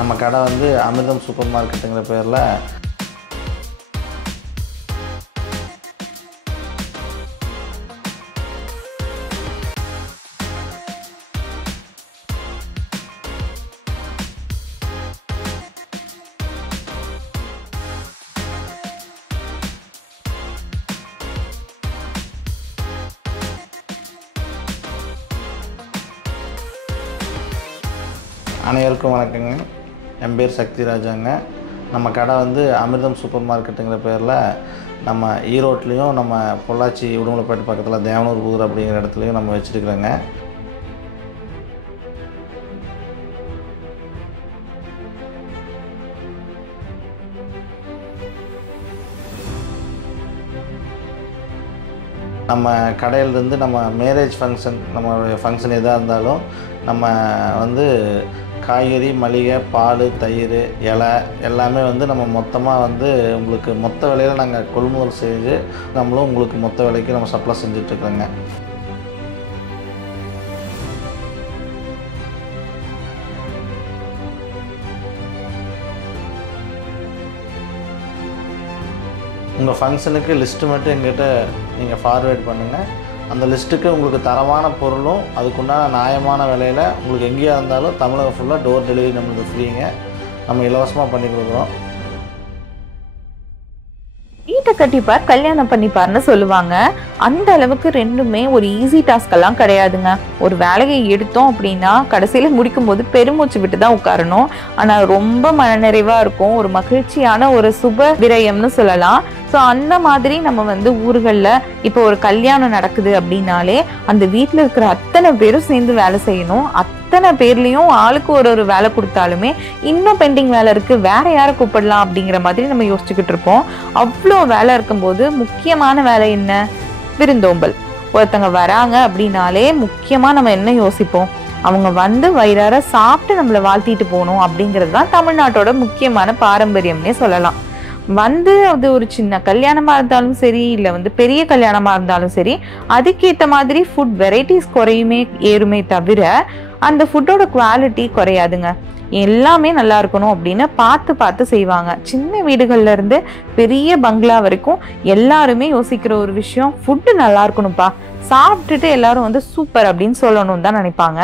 நம்ம கடை வந்து அமிர்தம் சூப்பர் மார்க்கெட்டுங்கிற பேரில் அனைவருக்கும் வணக்கங்க. என் பேர் சக்தி ராஜாங்க. நம்ம கடை வந்து அமிர்தம் சூப்பர் மார்க்கெட்டுங்கிற பேரில் நம்ம ஈரோட்லேயும் நம்ம பொள்ளாச்சி உடுமலைப்பேட்டை பக்கத்தில் தேவனூர் புதூர் அப்படிங்கிற இடத்துலையும் நம்ம வச்சுருக்குறோங்க. நம்ம கடையிலேருந்து நம்ம மேரேஜ் ஃபங்க்ஷன், நம்மளுடைய ஃபங்க்ஷன் எதாக இருந்தாலும் நம்ம வந்து காய்கறி, மளிகை, பால், தயிர், இலை எல்லாமே வந்து நம்ம மொத்தமாக வந்து உங்களுக்கு மொத்த விலையில் நாங்கள் கொள்முதல் செஞ்சு நம்மளும் உங்களுக்கு மொத்த விலைக்கு நம்ம சப்ளை செஞ்சிட்ருக்குறோங்க. உங்கள் ஃபங்க்ஷனுக்கு லிஸ்ட்டு மட்டும் எங்கிட்ட நீங்கள் ஃபார்வேர்ட் பண்ணுங்கள். அந்த லிஸ்ட்டுக்கு உங்களுக்கு தரமான பொருளும் அதுக்குண்டான நியாயமான விலையில் உங்களுக்கு எங்கேயா இருந்தாலும் தமிழகம் ஃபுல்லாக டோர் டெலிவரி நம்மளுக்கு ஃப்ரீங்க. நம்ம இலவசமாக பண்ணி கொடுக்குறோம். வீட்டை கட்டிப்பார் கல்யாணம் பண்ணிப்பார்னு சொல்லுவாங்க. அந்த அளவுக்கு ரெண்டுமே ஒரு ஈஸி டாஸ்க் எல்லாம் கிடையாதுங்க. ஒரு வேலையை எடுத்தோம் அப்படின்னா கடைசியில முடிக்கும் போது பெருமூச்சு விட்டு தான் உட்காரணும். ஆனா ரொம்ப மனநிறைவா இருக்கும். ஒரு மகிழ்ச்சியான ஒரு சுப விரயம்னு சொல்லலாம். ஸோ அந்த மாதிரி நம்ம வந்து ஊர்களில் இப்போ ஒரு கல்யாணம் நடக்குது அப்படின்னாலே அந்த வீட்டில் இருக்கிற அத்தனை பேரும் சேர்ந்து வேலை செய்யணும். அத்தனை பேர்லேயும் ஆளுக்கு ஒரு வேலை கொடுத்தாலுமே இன்னும் பெண்டிங் வேலை இருக்குது, வேற யாரை கூப்பிடலாம் அப்படிங்கிற மாதிரி நம்ம யோசிச்சுக்கிட்டு இருப்போம். அவ்வளோ வேலை இருக்கும்போது முக்கியமான வேலை என்ன? விருந்தோம்பல். ஒருத்தங்க வராங்க அப்படின்னாலே முக்கியமாக நம்ம என்ன யோசிப்போம்? அவங்க வந்து வயிறார சாப்பிட்டு நம்மளை வாழ்த்திட்டு போகணும் அப்படிங்கிறது தான் தமிழ்நாட்டோட முக்கியமான பாரம்பரியம்னே சொல்லலாம். வந்து அது ஒரு சின்ன கல்யாணமா இருந்தாலும் சரி, இல்லை வந்து பெரிய கல்யாணமா இருந்தாலும் சரி, அதுக்கேற்ற மாதிரி ஃபுட் வெரைட்டிஸ் குறையுமே ஏறுமே தவிர அந்த ஃபுட்டோட குவாலிட்டி குறையாதுங்க. எல்லாமே நல்லா இருக்கணும் அப்படின்னு பார்த்து பார்த்து செய்வாங்க. சின்ன வீடுகள்ல இருந்து பெரிய பங்களா வரைக்கும் எல்லாருமே யோசிக்கிற ஒரு விஷயம், ஃபுட்டு நல்லா இருக்கணும்ப்பா, சாப்பிட்டுட்டு எல்லாரும் வந்து சூப்பர் அப்படின்னு சொல்லணும்னு தான் நினைப்பாங்க.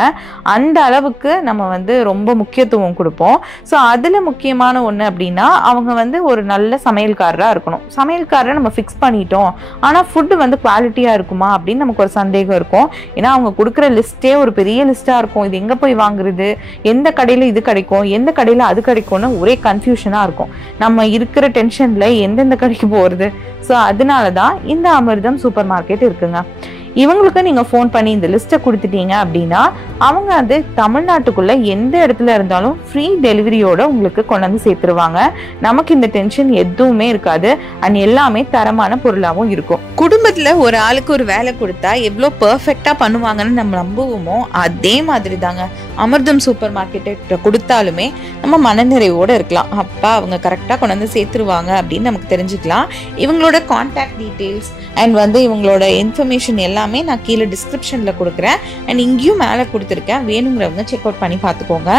அந்த அளவுக்கு நம்ம வந்து ரொம்ப முக்கியத்துவம் கொடுப்போம். ஸோ அதில் முக்கியமான ஒன்று அப்படின்னா அவங்க வந்து ஒரு நல்ல சமையல்காரராக இருக்கணும். சமையல்காரரை நம்ம ஃபிக்ஸ் பண்ணிட்டோம், ஆனால் ஃபுட்டு வந்து குவாலிட்டியாக இருக்குமா அப்படின்னு நமக்கு ஒரு சந்தேகம் இருக்கும். ஏன்னா அவங்க கொடுக்குற லிஸ்ட்டே ஒரு பெரிய லிஸ்ட்டாக இருக்கும். இது எங்கே போய் வாங்குறது, எந்த கடையில் இது கிடைக்கும், எந்த கடையில் அது கிடைக்கும்னு ஒரே கன்ஃபியூஷனாக இருக்கும். நம்ம இருக்கிற டென்ஷனில் எந்தெந்த கடைக்கு போகிறது. ஸோ அதனால தான் இந்த அமிர்தம் சூப்பர் மார்க்கெட் இருக்குங்க. இவங்களுக்கு நீங்க ஃபோன் பண்ணி இந்த லிஸ்ட்டை கொடுத்துட்டீங்க அப்படின்னா அவங்க அது தமிழ்நாட்டுக்குள்ள எந்த இடத்துல இருந்தாலும் ஃப்ரீ டெலிவரியோட உங்களுக்கு கொண்டு வந்து சேர்த்துருவாங்க. நமக்கு இந்த டென்ஷன் எதுவுமே இருக்காது. அண்ட் எல்லாமே தரமான பொருளாகவும் இருக்கும். குடும்பத்துல ஒரு ஆளுக்கு ஒரு வேலை கொடுத்தா எவ்வளோ பெர்ஃபெக்டா பண்ணுவாங்கன்னு நம்ம நம்புவோமோ அதே மாதிரி தாங்க அமிர்தம் சூப்பர் மார்க்கெட்டை கொடுத்தாலுமே நம்ம மனநிறைவோட இருக்கலாம். அப்பா அவங்க கரெக்டா கொண்டு வந்து சேர்த்துருவாங்க அப்படின்னு நமக்கு தெரிஞ்சுக்கலாம். இவங்களோட கான்டாக்ட் டீட்டெயில்ஸ் அண்ட் வந்து இவங்களோட இன்ஃபர்மேஷன் எல்லாமே நான் கீழே டிஸ்கிரிப்ஷன்ல கொடுக்குறேன். அண்ட் இங்கேயும் மேலே கொடுத்துருக்கேன். வேணுங்கிறவங்க செக் அவுட் பண்ணி பார்த்துக்கோங்க.